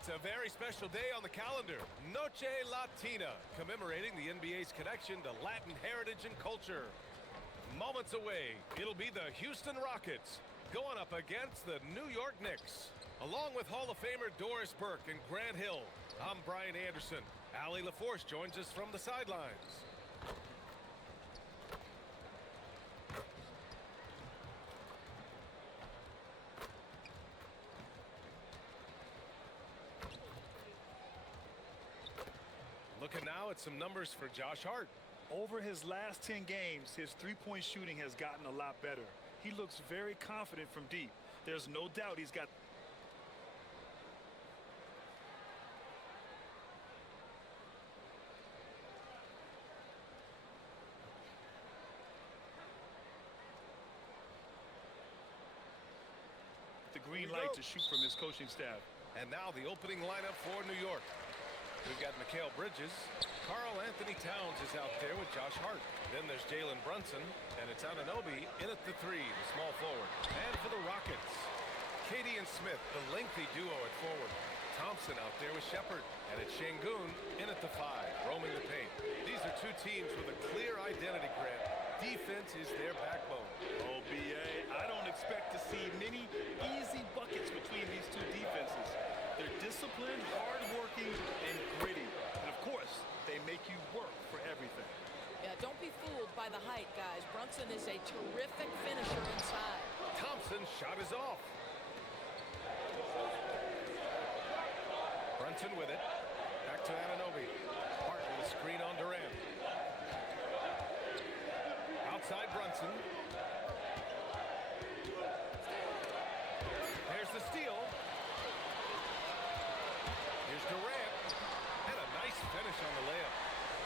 It's a very special day on the calendar, Noche Latina, commemorating the NBA's connection to Latin heritage and culture. Moments away, it'll be the Houston Rockets going up against the New York Knicks. Along with Hall of Famer Doris Burke and Grant Hill, I'm Brian Anderson. Allie LaForce joins us from the sidelines. Looking now at some numbers for Josh Hart. Over his last 10 games, his three-point shooting has gotten a lot better. He looks very confident from deep. There's no doubt he's got... the green light to shoot from his coaching staff. And now the opening lineup for New York. We've got Mikal Bridges. Karl-Anthony Towns is out there with Josh Hart. Then there's Jalen Brunson, and it's Anunoby in at the 3, the small forward. And for the Rockets, KD and Smith, the lengthy duo at forward. Thompson out there with Shepard, and it's Sengun in at the 5, roaming the paint. These are two teams with a clear identity, Grant. Defense is their backbone. Oh, B.A., I don't expect to see many easy buckets between these two defenses. They're disciplined, hard-working, and gritty. And, of course, they make you work for everything. Yeah, don't be fooled by the height, guys. Brunson is a terrific finisher inside. Thompson's shot is off. Brunson with it. Back to Anunoby. Hart with a screen on Durant. Outside Brunson. There's the steal. Here's Durant. And a nice finish on the layup.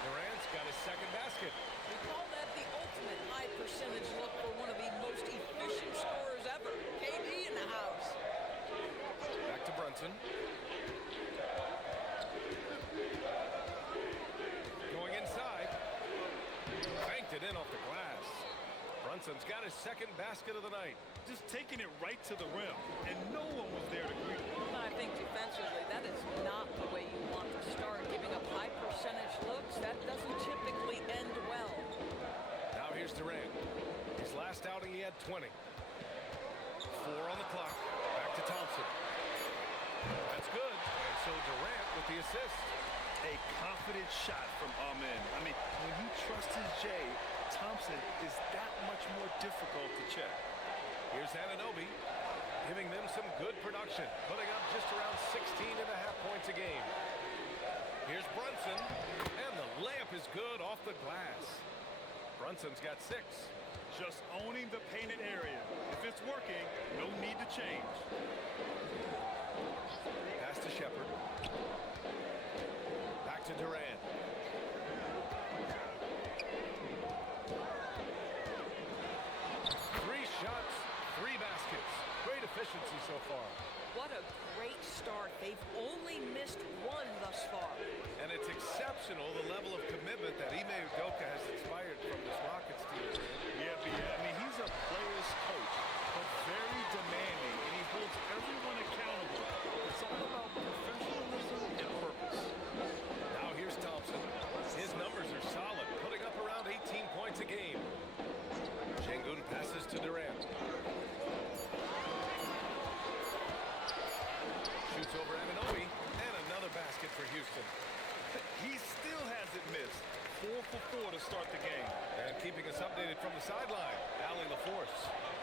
Durant's got his second basket. We call that the ultimate high percentage look for one of the most efficient scorers ever. KD in the house. Back to Brunson. Going inside. Banked it in off the glass. Brunson's got his second basket of the night. Just taking it right to the rim, and no one was there to greet him. I think defensively, that is not the way you want to start. Giving up high percentage looks, that doesn't typically end well. Now here's Durant. His last outing, he had 20. 4 on the clock. Back to Thompson. That's good. And so Durant with the assist. A confident shot from Amen. I mean, when he trusts his J, Thompson is that much more difficult to check. Here's Anunoby, giving them some good production, putting up just around 16.5 points a game. Here's Brunson, and the layup is good off the glass. Brunson's got 6. Just owning the painted area. If it's working, no need to change. Pass to Shepard. Back to Durant. Shots, 3 baskets. Great efficiency so far. What a great start. They've only missed 1 thus far. And it's exceptional the level of commitment that Ime Udoka has inspired from this Rockets team. Yeah, I mean, he's a player's coach, but very demanding, and he holds everyone accountable. It's all about professionalism and purpose. Now here's Thompson. His numbers are solid, putting up around 18 points a game. Sengun passes to Durant. Shoots over Anunoby, and another basket for Houston. He still hasn't missed. 4 for 4 to start the game. And keeping us updated from the sideline, Allie LaForce.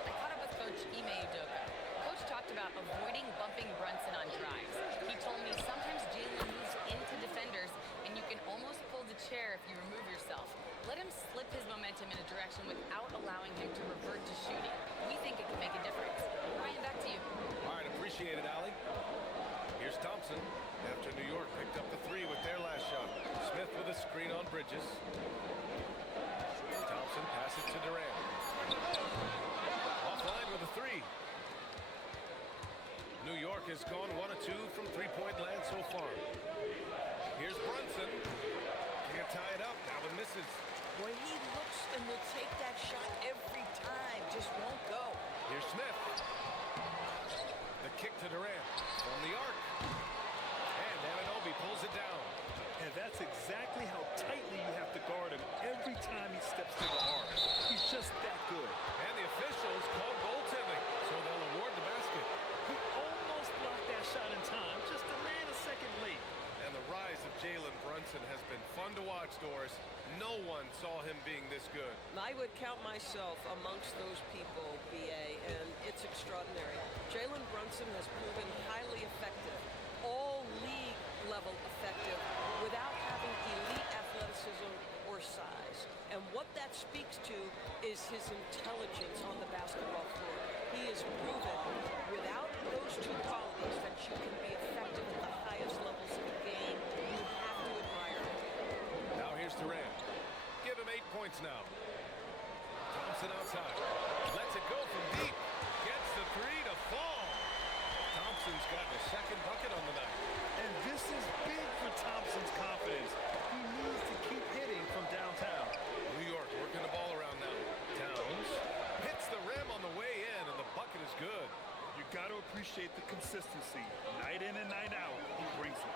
I caught up with Coach Ime Udoka. Coach talked about avoiding bumping Brunson on drives. He told me sometimes Jalen moves into defenders, and you can almost pull the chair if you remove yourself. Let him slip his momentum in a direction without allowing him to revert to shooting. We think it can make a difference. Brian, back to you. All right, appreciate it, Allie. Here's Thompson after New York picked up the 3 with their last shot. Smith with a screen on Bridges. Thompson passes to Durant. Offline with a 3. New York has gone 1 of 2 from three-point land so far. Here's Brunson. Can't tie it up. That one misses. Boy, he looks and will take that shot every time. Just won't go. Here's Smith. The kick to Durant from the arc. Anunoby pulls it down. And that's exactly how tightly you have to guard him every time he steps to the arc. He's just that good. And the officials call goaltending, so they'll award the basket. He almost blocked that shot in time, just a nanosecond late. And the rise of Jalen Brunson has been fun to watch, Doris. No one saw him being this good. I would count myself amongst those people, BA, and it's extraordinary. Jalen Brunson has proven highly effective, all league level effective, without having elite athleticism or size. And what that speaks to is his intelligence on the basketball floor. He has proven without those two qualities that you can be effective at the highest levels of the game. You have to admire him. Now here's Durant. Give him 8 points now. Thompson outside. Lets it go from deep. Gets the three to fall. Thompson's got the second bucket on the night. And this is big for Thompson's confidence. He needs to keep hitting from downtown. New York working the ball around now. Towns hits the rim on the way in, and the bucket is good. You got to appreciate the consistency. Night in and night out, he brings it.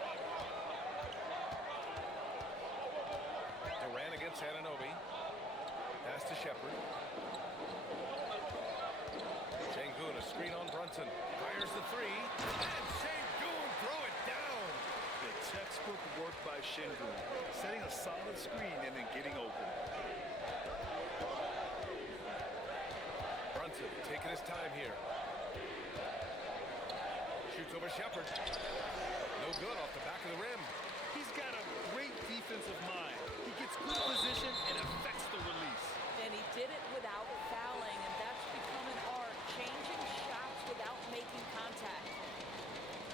Durant against Anunoby. Pass to Shepard. Sengun, a screen on Brunson. Fires the three. And Sengun throw it down. The textbook work by Sengun, setting a solid screen and then getting open. Brunson taking his time here. Shoots over Shepard. No good off the back of the rim. He's got a great defensive mind. He gets good position and affects the release. And he did it without fouling, and that's become an art, changing shots without making contact.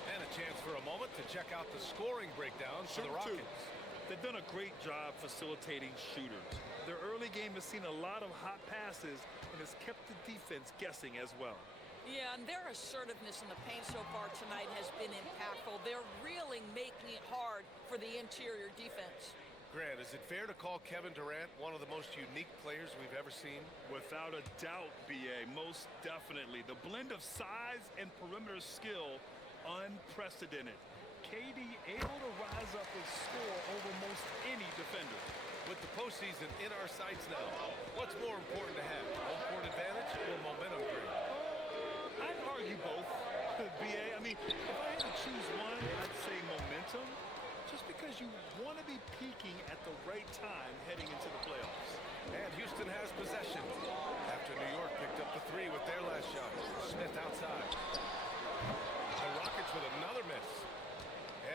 And a chance for a moment to check out the scoring breakdown for the Rockets. They've done a great job facilitating shooters. Their early game has seen a lot of hot passes and has kept the defense guessing as well. Yeah, and their assertiveness in the paint so far tonight has been impactful. They're really making it hard for the interior defense. Grant, is it fair to call Kevin Durant one of the most unique players we've ever seen? Without a doubt, BA, most definitely. The blend of size and perimeter skill, unprecedented. KD able to rise up and score over most any defender. With the postseason in our sights now, what's more important to have, home court advantage or momentum, Grant? I'd argue both, BA. I mean, if I had to choose one, I'd say momentum. Just because you want to be peaking at the right time heading into the playoffs. And Houston has possession after New York picked up the three with their last shot. Smith outside. The Rockets with another miss.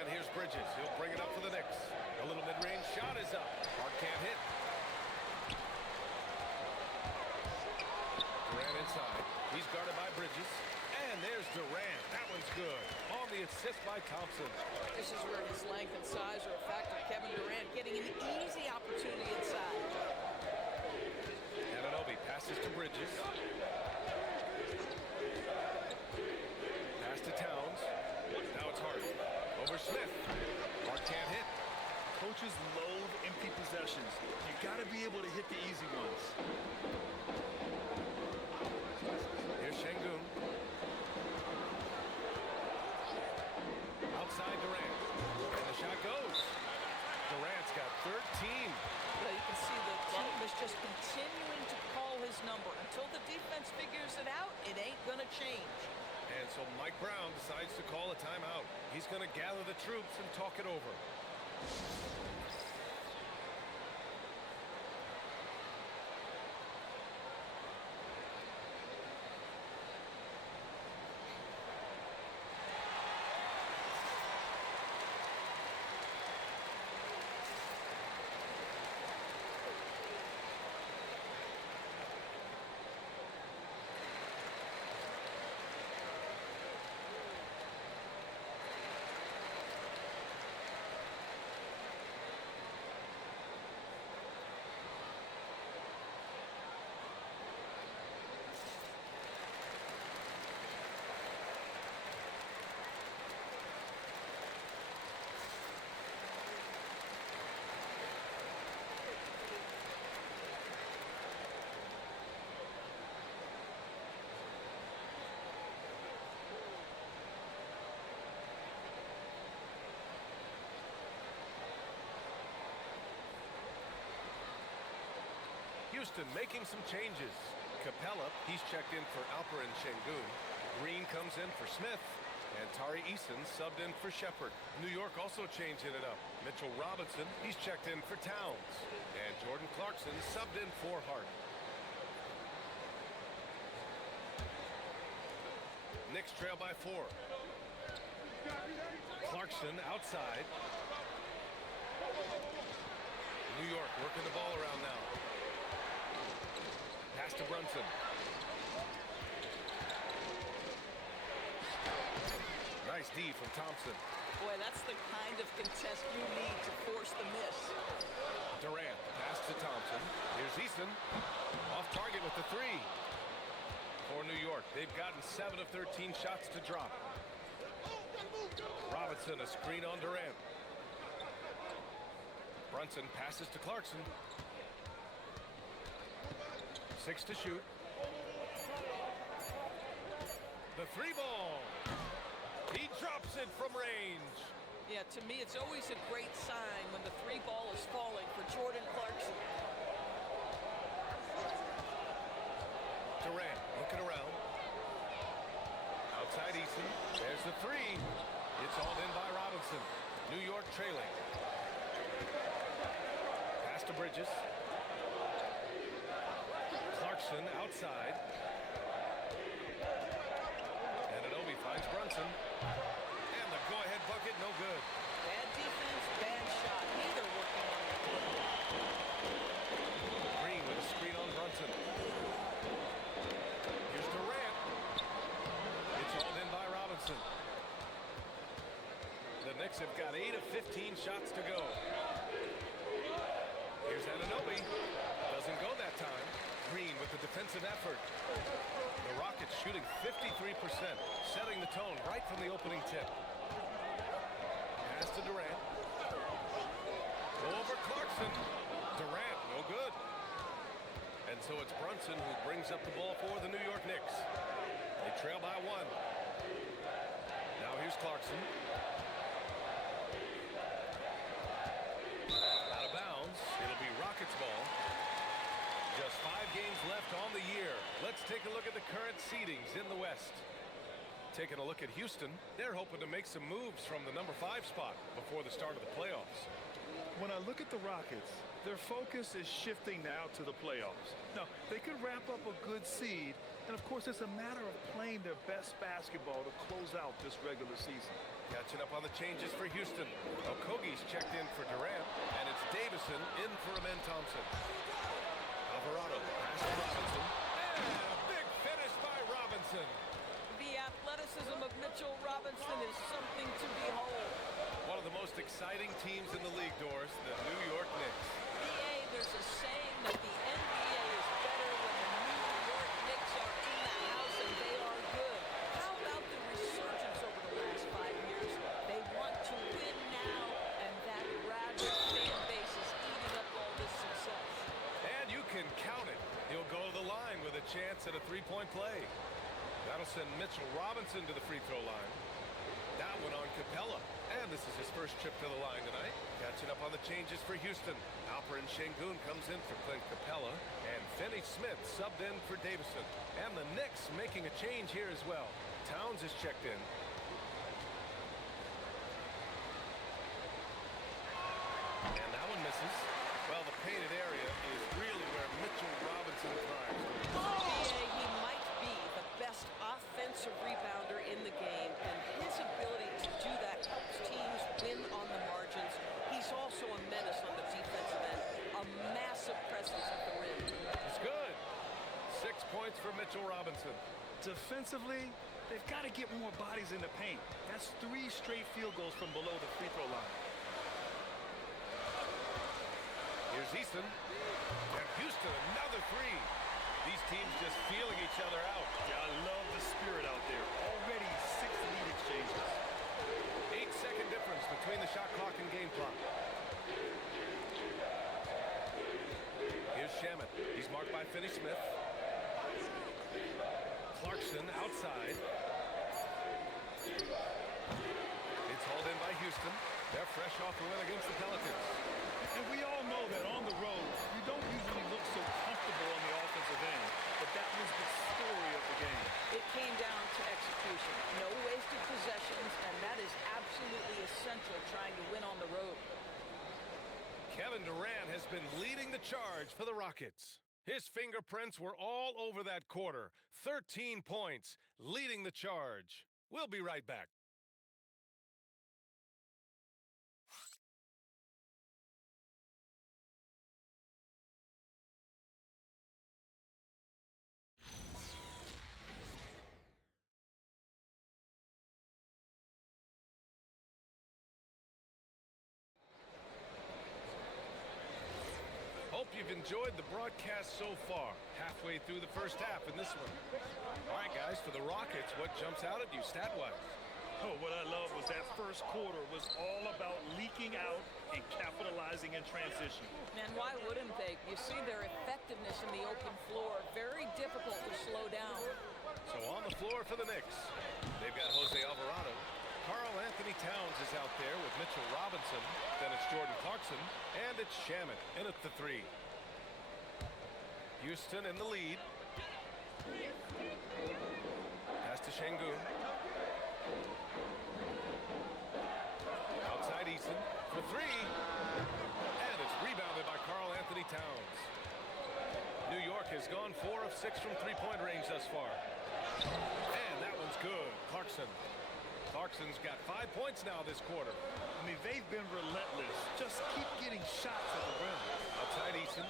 And here's Bridges. He'll bring it up for the Knicks. A little mid-range shot is up. Hart can't hit. Durant inside. He's guarded by Bridges. And there's Durant. That one's good. On the assist by Thompson. This is where his length and size are a factor. Kevin Durant getting an easy opportunity inside. Anunoby passes to Bridges. Pass to Towns. Now it's Hart. Over Smith. Hart can't hit. Coaches loathe empty possessions. You got to be able to hit the easy ones. Here's Sengun. Outside Durant. And the shot goes. Durant's got 13. Well, you can see the team is just continuing to call his number. Until the defense figures it out, it ain't going to change. And so Mike Brown decides to call a timeout. He's going to gather the troops and talk it over. Houston making some changes. Capella, he's checked in for Alperen Sengun. Green comes in for Smith. And Tari Eason subbed in for Shepard. New York also changing it up. Mitchell Robinson, he's checked in for Towns. And Jordan Clarkson subbed in for Hart. Knicks trail by 4. Clarkson outside. New York working the ball around now. Pass to Brunson. Nice D from Thompson. Boy, that's the kind of contest you need to force the miss. Durant, pass to Thompson. Here's Eason. Off target with the 3. For New York, they've gotten 7 of 13 shots to drop. Robinson, a screen on Durant. Brunson passes to Clarkson. 6 to shoot. The 3 ball. He drops it from range. Yeah, to me, it's always a great sign when the 3 ball is falling for Jordan Clarkson. Durant looking around. Outside Eason. There's the 3. It's hauled in by Robinson. New York trailing. Pass to Bridges. Clarkson outside. And Anunoby finds Brunson. And the go-ahead bucket, no good. Bad defense, bad shot. Neither working on the court. Green with a screen on Brunson. Here's Durant. It's hauled in by Robinson. The Knicks have got 8 of 15 shots to go. Here's Anunoby. Doesn't go that time. Green with the defensive effort. The Rockets shooting 53%, setting the tone right from the opening tip. Pass to Durant. Go over Clarkson. Durant, no good. And so it's Brunson who brings up the ball for the New York Knicks. They trail by 1. Now here's Clarkson. Out of bounds. It'll be Rockets ball. Just 5 games left on the year. Let's take a look at the current seedings in the West. Taking a look at Houston, they're hoping to make some moves from the number 5 spot before the start of the playoffs. When I look at the Rockets, their focus is shifting now to the playoffs. Now, they could wrap up a good seed, and of course, it's a matter of playing their best basketball to close out this regular season. Catching up on the changes for Houston. Okogie's checked in for Durant, and it's Davison in for Amen Thompson. Alvarado, pass to Robinson. And a big finish by Robinson. The athleticism of Mitchell Robinson is something to behold. One of the most exciting teams in the league, Doris, the New York Knicks. NBA, there's a saying that the NBA is better when the New York Knicks are in the house and they are good. How about the resurgence over the last 5 years? They want to win now, and that rabid fan base is eating up all this success. And you can count it. He'll go to the line with a chance at a 3-point play. That'll send Mitchell Robinson to the free throw line. That one on Capella. And this is his first trip to the line tonight. Catching up on the changes for Houston. Alperen Sengun comes in for Clint Capella. And Finney Smith subbed in for Davison. And the Knicks making a change here as well. Towns is checked in. And that one misses. Well, the painted area is really where Mitchell Robinson thrives. He might be the best offensive rebounder in the game, and his ability to do that helps teams win on the margins. He's also a menace on the defensive end, a massive presence at the rim. It's good. 6 points for Mitchell Robinson. Defensively, they've got to get more bodies in the paint. That's 3 straight field goals from below the free throw line. Here's Easton. And Houston, another 3. These teams just feeling each other out. Yeah, I love the spirit out there. Already 6 lead exchanges. 8-second difference between the shot clock and game clock. Here's Shamet. He's marked by Finney Smith. Clarkson outside. It's hauled in by Houston. They're fresh off the win against the Pelicans. And we all know that on the road, you don't usually look so comfortable on the offensive end. But that was the story of the game. It came down to execution. No wasted possessions, and that is absolutely essential trying to win on the road. Kevin Durant has been leading the charge for the Rockets. His fingerprints were all over that quarter. 13 points, leading the charge. We'll be right back. Hope you've enjoyed the broadcast so far. Halfway through the first half in this one. All right, guys, for the Rockets, what jumps out at you stat-wise? Oh, what I love was that first quarter was all about leaking out and capitalizing in transition. And why wouldn't they? You see their effectiveness in the open floor. Very difficult to slow down. So on the floor for the Knicks, they've got Jose Alvarado. Karl-Anthony Towns is out there with Mitchell Robinson. Then it's Jordan Clarkson. And it's Shamet in at the three. Houston in the lead. Pass to Sengun. Outside Eason for three. And it's rebounded by Karl-Anthony Towns. New York has gone 4 of 6 from three-point range thus far. And that one's good. Clarkson. Clarkson's got 5 points now this quarter. I mean, they've been relentless. Just keep getting shots at the rim. Outside Eason.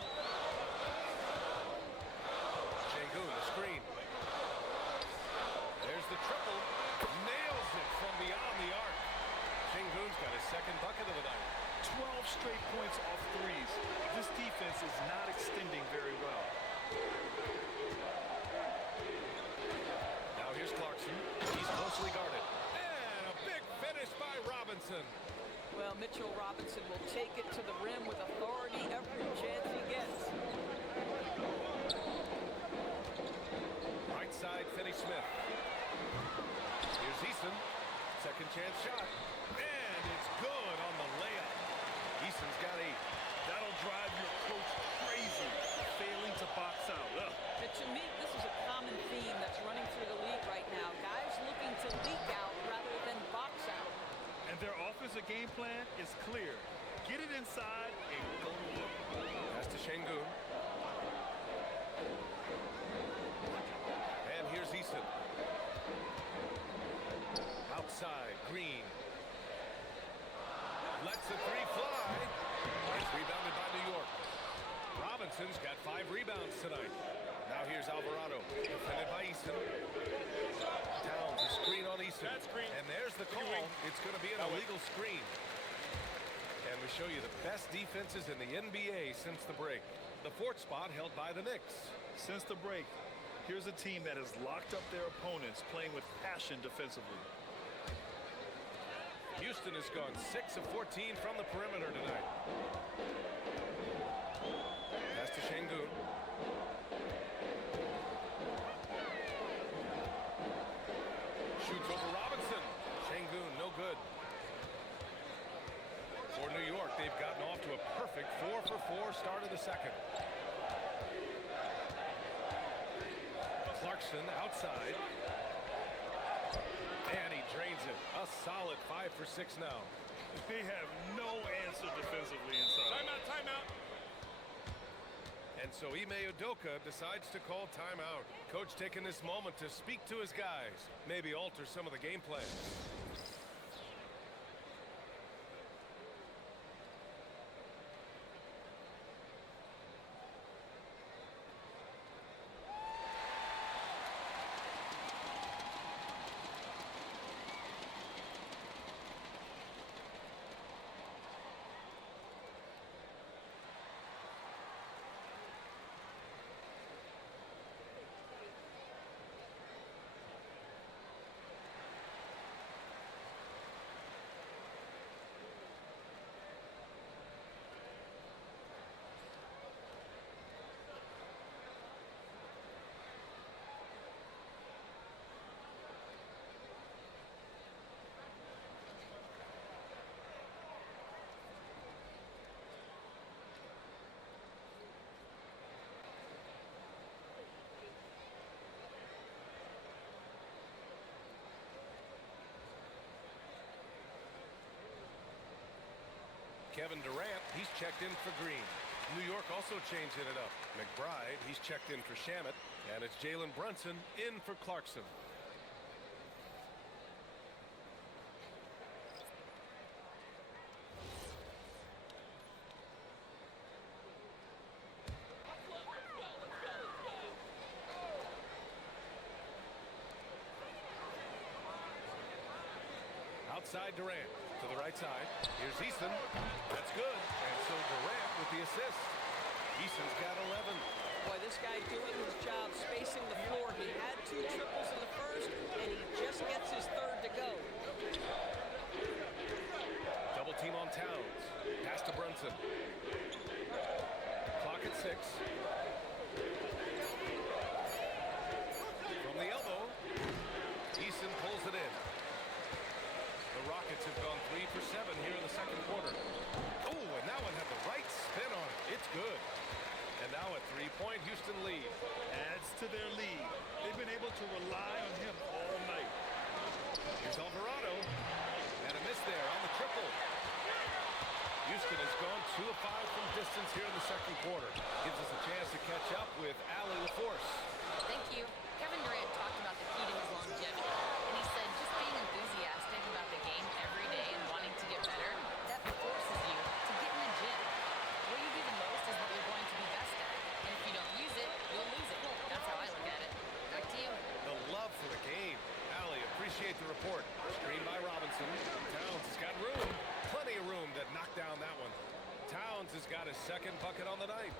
Sengun, the screen. There's the triple. Nails it from beyond the arc. Sengun's got his second bucket of the night. 12 straight points off threes. This defense is not extending very well. Now here's Clarkson. He's closely guarded. By Robinson. Well, Mitchell Robinson will take it to the rim with authority every chance he gets. Right side, Finney-Smith. Here's Eason. Second chance shot. And it's good on the layup. Eason's got 8. That'll drive your coach crazy, failing to box out. Ugh. And to me, this is a common theme that's running through the league right now. Guys looking to leak out rather than box out. And their offensive game plan is clear. Get it inside and go to work. Pass to Sengun. And here's Eason. Outside, Green. Lets the three fly. It's rebounded by New York. Robinson's got 5 rebounds tonight. Now here's Alvarado. Defended by Eason. Towns, a screen on Eason. And there's the call. It's going to be an illegal screen. And we show you the best defenses in the NBA since the break. The 4th spot held by the Knicks. Since the break, here's a team that has locked up their opponents, playing with passion defensively. Houston has gone 6 of 14 from the perimeter tonight. Pass to Sengun. Shoots over Robinson. Sengun, no good. For New York, they've gotten off to a perfect 4-for-4 start of the second. Clarkson outside. And he drains it. A solid 5 for 6 now. They have no answer defensively inside. Timeout, timeout. And so Ime Udoka decides to call timeout. Coach taking this moment to speak to his guys, maybe alter some of the game plan. Kevin Durant, he's checked in for Green. New York also changing it up. McBride, he's checked in for Shamet. And it's Jalen Brunson in for Clarkson. Outside Durant to the right side. Here's Easton. That's good. And so Durant with the assist. Easton's got 11. Boy, this guy doing his job spacing the floor. He had 2 triples in the first, and he just gets his third to go. Double team on Towns. Pass to Brunson. Clock at 6. From the elbow. Easton pulls it in. The Rockets have gone 3 for 7 here in the second quarter. Oh, and that one had the right spin on it. It's good. And now a 3-point Houston lead. Adds to their lead. They've been able to rely on him all night. Here's Alvarado. And a miss there on the triple. Houston has gone 2 of 5 from distance here in the second quarter. Gives us a chance to catch up with Allie LaForce. Thank you. Kevin Durant talked about the key to his longevity. And he said just being enthusiastic about the game every day and wanting to get better, that forces you to get in the gym. What you do the most is what you're going to be best at. And if you don't use it, you'll lose it. That's how I look at it. Back to you. The love for the game. Allie, appreciate the report. Screen by Robinson. Towns has got room. Plenty of room to knock down that one. Towns has got his second bucket on the night.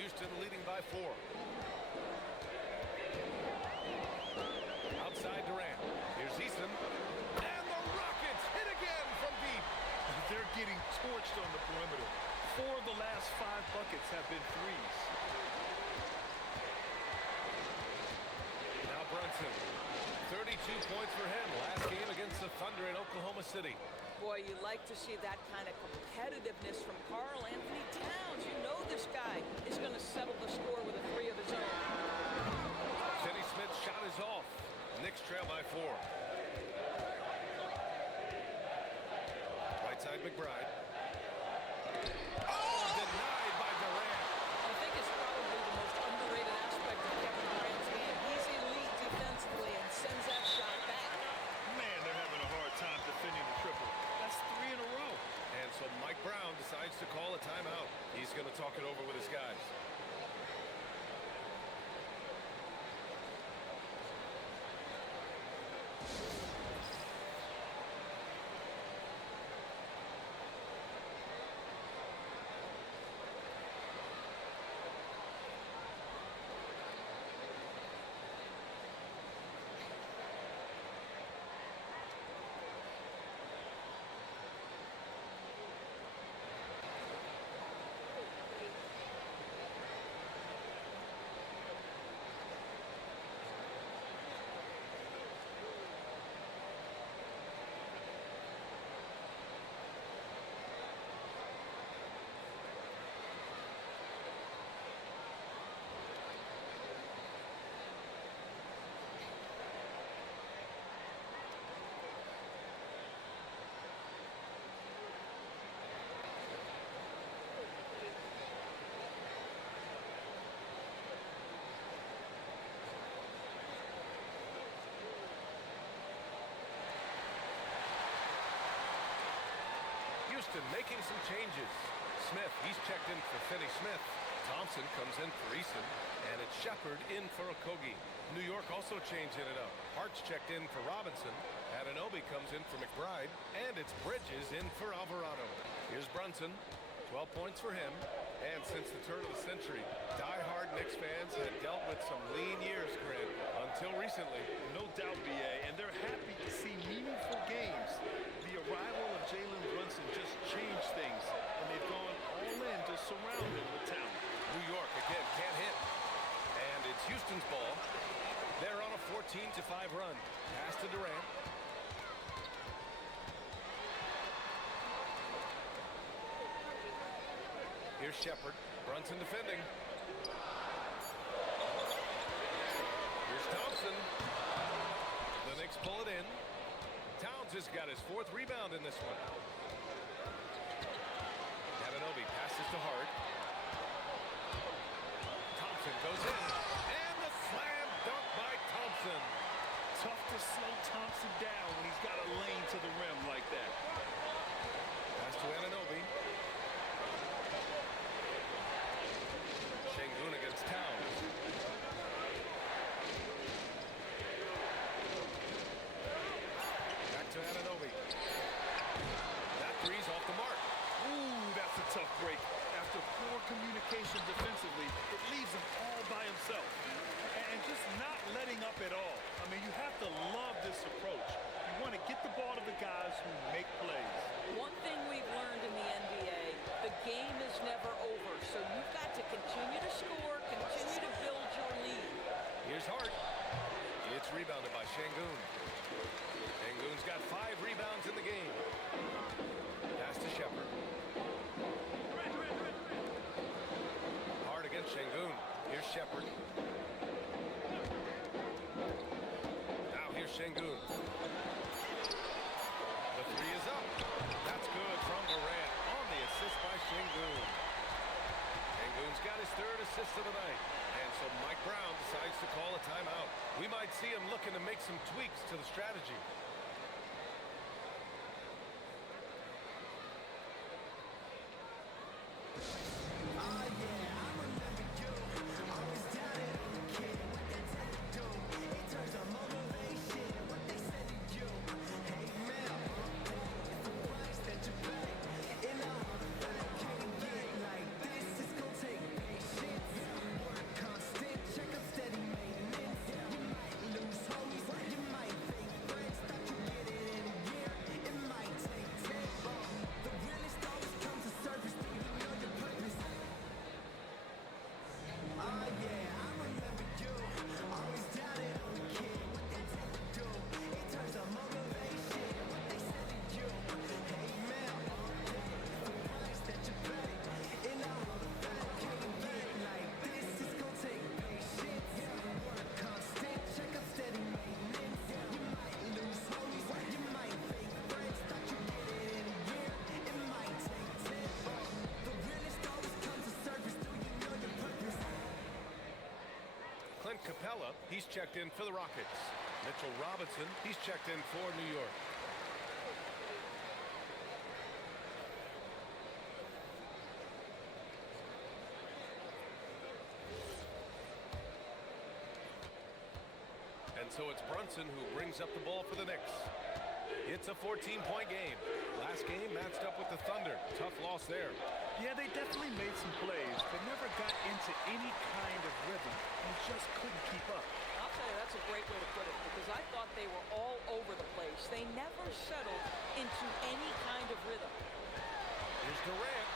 Houston leading by 4. Outside Durant. Here's Easton. And the Rockets hit again from deep. They're getting torched on the perimeter. 4 of the last 5 buckets have been threes. Now Brunson. 32 points for him. Last game against the Thunder in Oklahoma City. Boy, you like to see that kind of competitiveness from Karl-Anthony Towns. You know this guy is going to settle the score with a 3 of his own. Finney Smith's shot is off. Knicks trail by 4. Right side McBride. Oh, denied by Durant. I think it's probably the most underrated aspect of Kevin Durant's game. He's elite defensively and sends that shot back. Man, they're having a hard time defending the triple. That's 3 in a row. And so Mike Brown decides to call a timeout. He's going to talk it over with his guys. Houston making some changes. Smith, he's checked in for Finney Smith. Thompson comes in for Easton. And it's Shepard in for Okogie. New York also changing it up. Hart's checked in for Robinson. Anunoby comes in for McBride. And it's Bridges in for Alvarado. Here's Brunson. 12 points for him. And since the turn of the century, die-hard Knicks fans had dealt with some lean years, Grant, until recently. No doubt, BA, and they're happy to see meaningful games. The arrival of Jalen Brunson just changed things, and they've gone all in to surround him with talent. New York, again, can't hit. And it's Houston's ball. They're on a 14-5 run. Pass to Durant. Here's Shepard. Brunson defending. Here's Thompson. The Knicks pull it in. Towns has got his 4th rebound in this one. Passes to Hart. Thompson goes in. And the slam dunk by Thompson. Tough to slow Thompson down when he's got a lane to the rim like that. Pass to Anunoby. Sengun against Towns. Back to Anunoby. That three's off the mark. Ooh, that's a tough break. After poor communication defensively, it leaves him all by himself. And just not letting up at all. I mean, you have to love this approach. You want to get the ball to the guys who make plays. One thing we've learned in the NBA, the game is never over. So you've got to continue to score, continue to build your lead. Here's Hart. It's rebounded by Sengun. Sengun's got 5 rebounds in the game. Pass to Shepherd. Hart against Sengun. Here's Shepherd. Now here's Sengun. The three is up. That's good from Durant on the assist by Sengun. Sengun's got his 3rd assist of the night. And so Mike Brown decides to call a timeout. We might see him looking to make some tweaks to the strategy. Capella, he's checked in for the Rockets. Mitchell Robinson, he's checked in for New York. And so it's Brunson who brings up the ball for the Knicks. It's a 14-point game. Last game matched up with the Thunder. Tough loss there. Yeah, they definitely made some plays, but never got into any kind of rhythm and just couldn't keep up. I'll tell you, that's a great way to put it, because I thought they were all over the place. They never settled into any kind of rhythm. Here's Durant.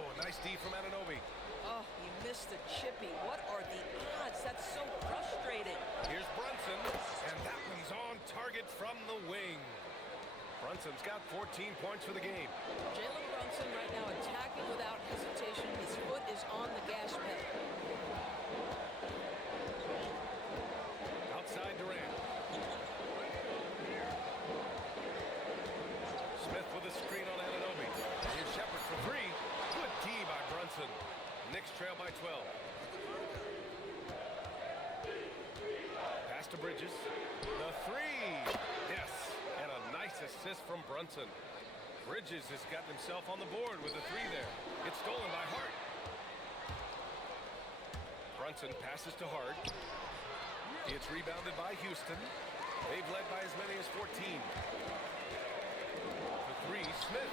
Oh, nice D from Anunoby. Oh, he missed the chippy. What are the odds? That's so frustrating. Here's Brunson, and that one's on target from the wing. Brunson's got 14 points for the game. Jalen Brunson right now attacking without hesitation. His foot is on the gas pedal. Outside Durant. Smith with a screen on Anunoby. Here's Shepherd for 3. Good D by Brunson. Knicks trail by 12. Pass to Bridges. The 3. Yes. And a nice assist from Brunson. Bridges has gotten himself on the board with a 3 there. It's stolen by Hart. Brunson passes to Hart. It's rebounded by Houston. They've led by as many as 14. The 3, Smith.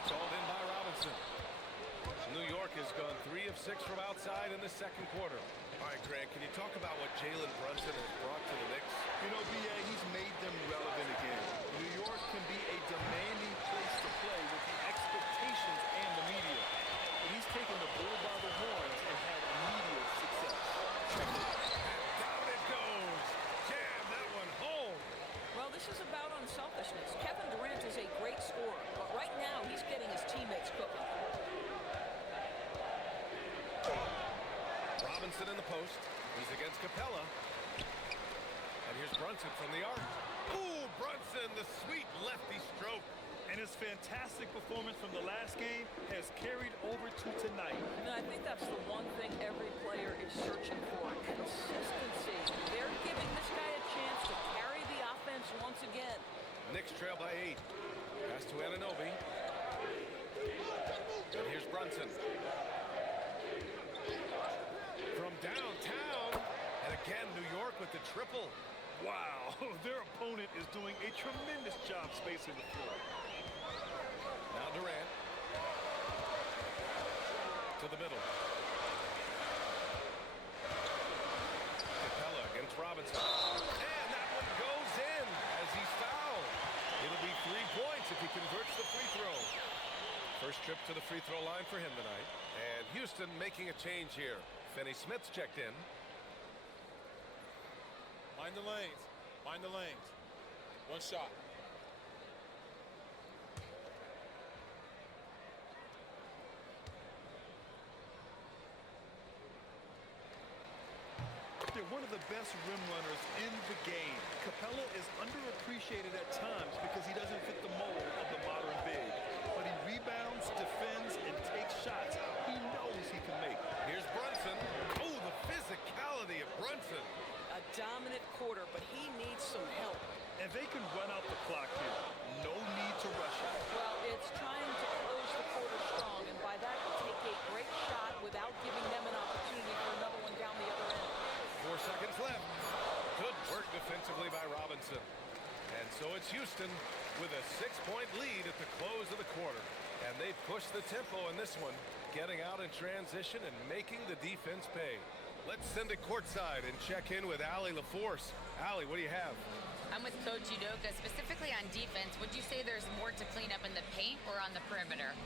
It's hauled in by Robinson. New York has gone 3 of 6 from outside in the second quarter. All right, Grant, can you talk about what Jalen Brunson has brought to the Knicks? You know, B.A., he's made them relevant again. New York can be a demanding place to play with the expectations and the media. But he's taken the bull by the horns and had immediate success. And down it goes. Jam that one home. Well, this is about unselfishness. Kevin Durant is a great scorer, but right now he's getting his teammates cooking. Robinson in the post. He's against Capella. And here's Brunson from the arc. Ooh, Brunson, the sweet lefty stroke. And his fantastic performance from the last game has carried over to tonight. And I think that's the one thing every player is searching for, consistency. They're giving this guy a chance to carry the offense once again. Knicks trail by 8. Pass to Anunoby. And here's Brunson. From downtown. And again, New York with the triple. Wow, their opponent is doing a tremendous job spacing the floor. Now Durant. To the middle. Capella against Robinson. And that one goes in as he's fouled. It'll be 3 points if he converts the free throw. First trip to the free throw line for him tonight. And Houston making a change here. Finney Smith's checked in. Mind the lanes. Mind the lanes. One shot. They're one of the best rim runners in the game. Capella is underappreciated at times because he doesn't fit the mold of the modern big. But he rebounds, defends, and takes shots he knows he can make. Here's Brunson. Oh, the physicality of Brunson. A dominant quarter, but he needs some help. And they can run out the clock here. No need to rush it. Well, it's trying to close the quarter strong, and by that, take a great shot without giving them an opportunity for another one down the other end. 4 seconds left. Good work defensively by Robinson. And so it's Houston with a 6-point lead at the close of the quarter. And they've pushed the tempo in this one, getting out in transition and making the defense pay. Let's send it courtside and check in with Allie LaForce. Allie, what do you have? I'm with Coach Udoka. Specifically on defense, would you say there's more to clean up in the paint or on the perimeter?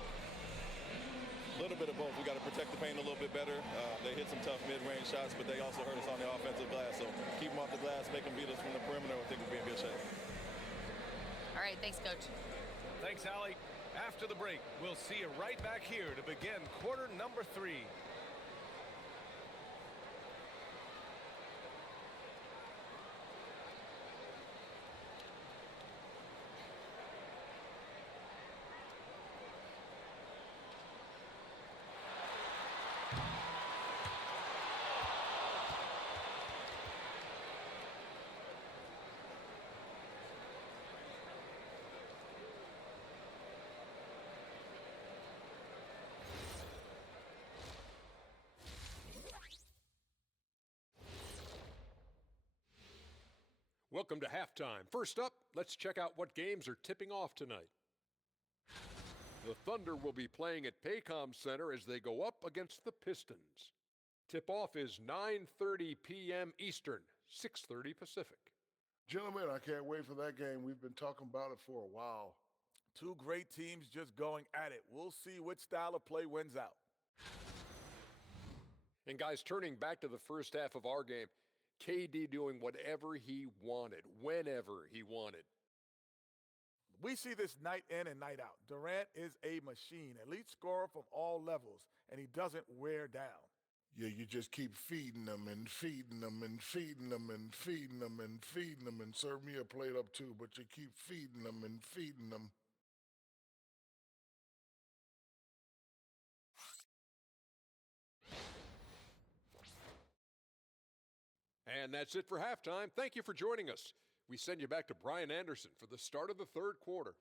A little bit of both. We got to protect the paint a little bit better. They hit some tough mid-range shots, but they also hurt us on the offensive glass. So keep them off the glass, make them beat us from the perimeter. I think we'll be in good shape. All right, thanks, Coach. Thanks, Allie. After the break, we'll see you right back here to begin quarter number 3. Welcome to halftime. First up, let's check out what games are tipping off tonight. The Thunder will be playing at Paycom Center as they go up against the Pistons. Tip-off is 9:30 p.m. Eastern, 6:30 Pacific. Gentlemen, I can't wait for that game. We've been talking about it for a while. Two great teams just going at it. We'll see which style of play wins out. And guys, turning back to the first half of our game, KD doing whatever he wanted, whenever he wanted. We see this night in and night out. Durant is a machine, elite scorer from all levels, and he doesn't wear down. Yeah, you just keep feeding them and feeding them and feeding them and feeding them and feeding them and serve me a plate up too, but you keep feeding them and feeding them. And that's it for halftime. Thank you for joining us. We send you back to Brian Anderson for the start of the third quarter.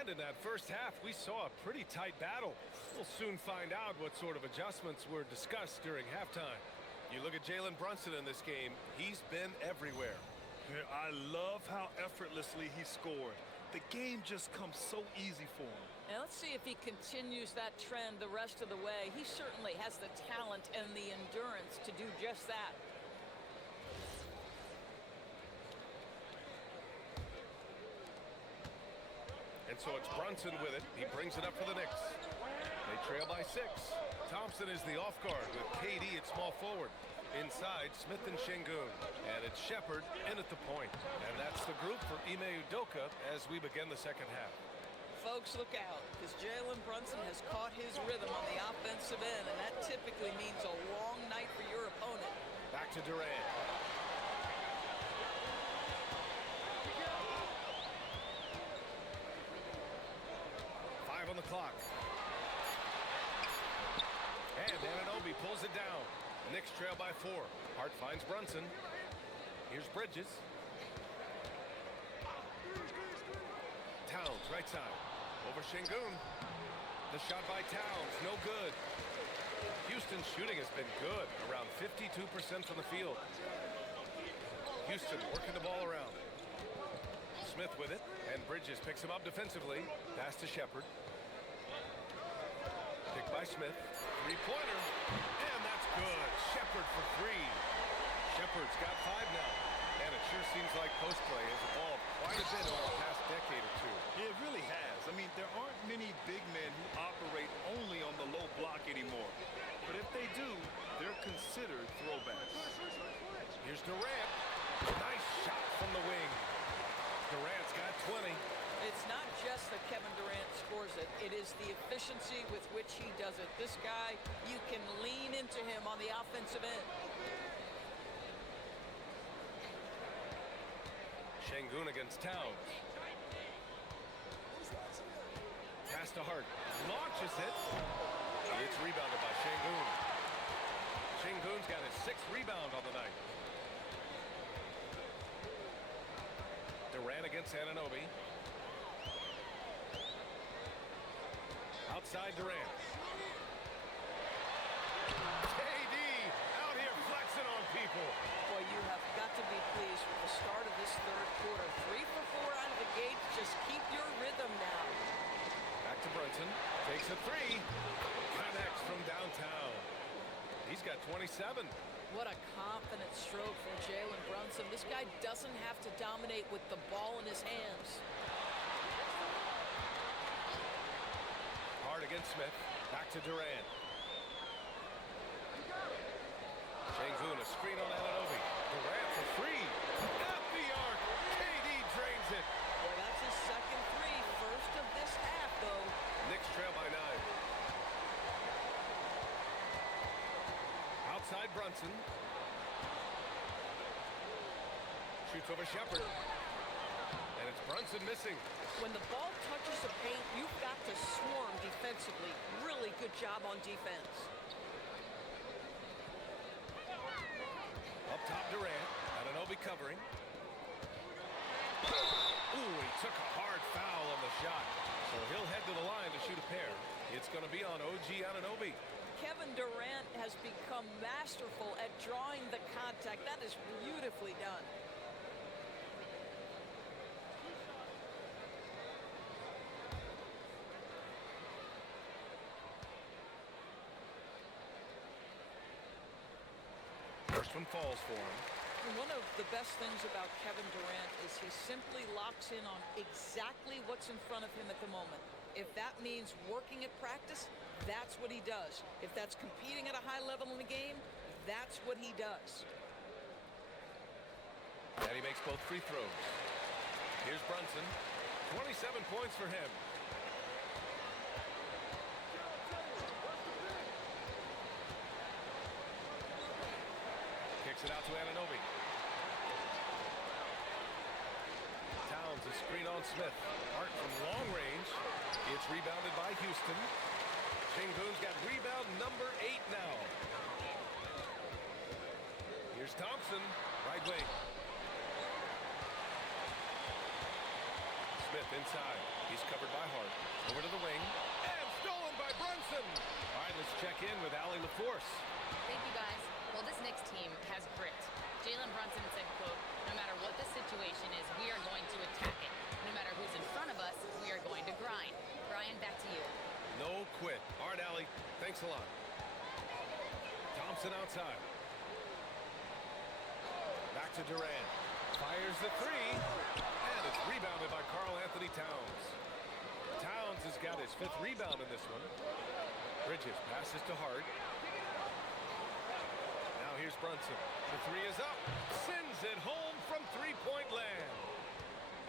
And in that first half, we saw a pretty tight battle. We'll soon find out what sort of adjustments were discussed during halftime. You look at Jalen Brunson in this game, he's been everywhere. Yeah, I love how effortlessly he scored. The game just comes so easy for him. And let's see if he continues that trend the rest of the way. He certainly has the talent and the endurance to do just that. And so it's Brunson with it. He brings it up for the Knicks. They trail by 6. Thompson is the off guard with KD at small forward. Inside, Smith and Sengun. And it's Shepherd in at the point. And that's the group for Ime Udoka as we begin the second half. folks, look out, because Jalen Brunson has caught his rhythm on the offensive end, and that typically means a long night for your opponent. Back to Durant. Five on the clock. And Anunoby pulls it down. Knicks trail by 4. Hart finds Brunson. Here's Bridges. Towns, right side. Over Sengun. The shot by Towns, no good. Houston's shooting has been good, around 52% from the field. Houston working the ball around. Smith with it, and Bridges picks him up defensively. Pass to Shepherd. Picked by Smith. Three-pointer, and that's good. Shepherd for 3. Shepherd's got 5 now. And it sure seems like post play has evolved quite a bit over the past decade or two. Yeah, it really has. I mean, there aren't many big men who operate only on the low block anymore. But if they do, they're considered throwbacks. Here's Durant. Nice shot from the wing. Durant's got 20. It's not just that Kevin Durant scores it. It is the efficiency with which he does it. This guy, you can lean into him on the offensive end. Sengun against Towns. Pass to Hart. Launches it. It's rebounded by Sengun. Sengun's got his 6th rebound on the night. Durant against Anunoby. Outside Durant. KD out here flexing on people. Boy, you have got to be pleased with the start of this third quarter. 3 for 4 out of the gate. Just keep your rhythm now. Back to Brunson. Takes a 3. Connects from downtown. He's got 27. What a confident stroke from Jalen Brunson. This guy doesn't have to dominate with the ball in his hands. Hard against Smith. Back to Durant. Sengun, a screen on Anunoby. Durant for 3. At the arc. KD drains it. Well, that's his second 3. First of this half, though. Knicks trail by 9. Outside Brunson. Shoots over Shepherd. And it's Brunson missing. When the ball touches the paint, you've got to swarm defensively. Really good job on defense. Up top Durant. Anunoby covering. Ooh, he took a hard foul on the shot. So he'll head to the line to shoot a pair. It's going to be on OG Anunoby. Kevin Durant has become masterful at drawing the contact. That is beautifully done. First one falls for him. And one of the best things about Kevin Durant is he simply locks in on exactly what's in front of him at the moment. If that means working at practice, that's what he does. If that's competing at a high level in the game, that's what he does. And he makes both free throws. Here's Brunson. 27 points for him. Kicks it out to Anunoby. Towns a screen on Smith. Hart from long range. It's rebounded by Houston. Sengun's got rebound number 8 now. Here's Thompson, right wing. Smith inside. He's covered by Hart. Over to the wing. And stolen by Brunson. All right, let's check in with Allie LaForce. Thank you, guys. Well, this Knicks team has grit. Jalen Brunson said, quote, "No matter what the situation is, we are going to attack it. No matter who's in front of us, we are going to grind." Brian, back to you. No quit. All right, Allie. Thanks a lot. Thompson outside. Back to Durant. Fires the 3. And it's rebounded by Karl-Anthony Towns. Towns has got his 5th rebound in this one. Bridges passes to Hart. Now here's Brunson. The 3 is up. Sends it home from 3-point land.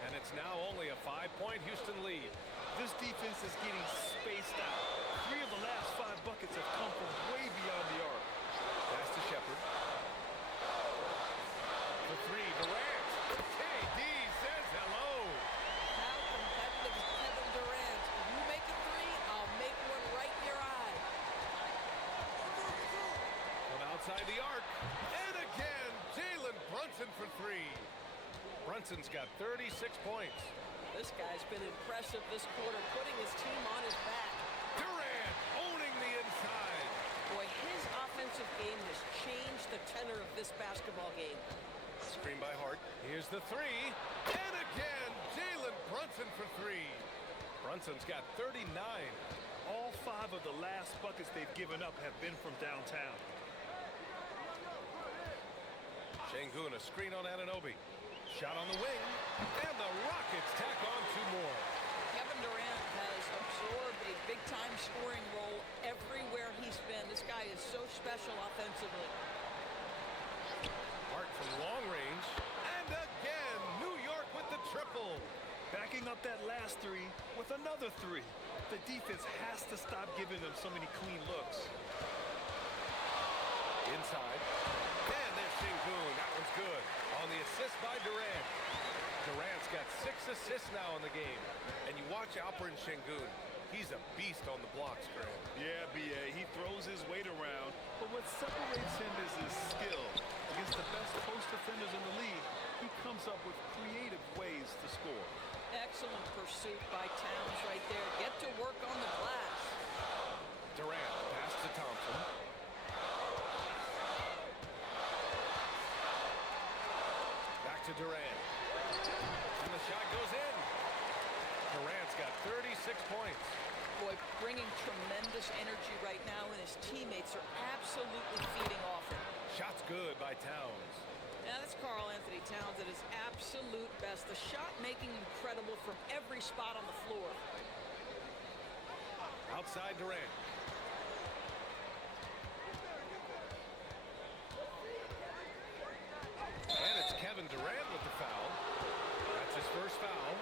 And it's now only a 5-point Houston lead. This defense is getting spaced out. 3 of the last 5 buckets have come from way beyond the arc. Pass to Shepard. For 3, Durant. KD says hello. How competitive is Kevin Durant? You make a 3, I'll make one right in your eye. From outside the arc. And again, Jalen Brunson for 3. Brunson's got 36 points. This guy's been impressive this quarter, putting his team on his back. Durant owning the inside. Boy, his offensive game has changed the tenor of this basketball game. Screen by Hart. Here's the 3. And again, Jalen Brunson for 3. Brunson's got 39. All 5 of the last buckets they've given up have been from downtown. Sengun, a screen on Anunoby. Shot on the wing. And the Rockets tack on 2 more. Kevin Durant has absorbed a big-time scoring role everywhere he's been. This guy is so special offensively. Hart from long range. And again, New York with the triple. Backing up that last 3 with another 3. The defense has to stop giving them so many clean looks. Inside. And there's Sengun. That one's good. On the assist by Durant. Durant's got 6 assists now in the game. And you watch Alperen Sengun. He's a beast on the blocks, Grant. Yeah, B.A. He throws his weight around, but what separates him is his skill. Against the best post defenders in the league, he comes up with creative ways to score. Excellent pursuit by Towns right there. Get to work on the glass. Durant, pass to Thompson. Back to Durant. And the shot goes in. Durant's got 36 points. Boy, bringing tremendous energy right now, and his teammates are absolutely feeding off him. Shot's good by Towns. Now, that's Karl-Anthony Towns at his absolute best. The shot making incredible from every spot on the floor. Outside Durant. And it's Kevin Durant with the foul. That's his first foul.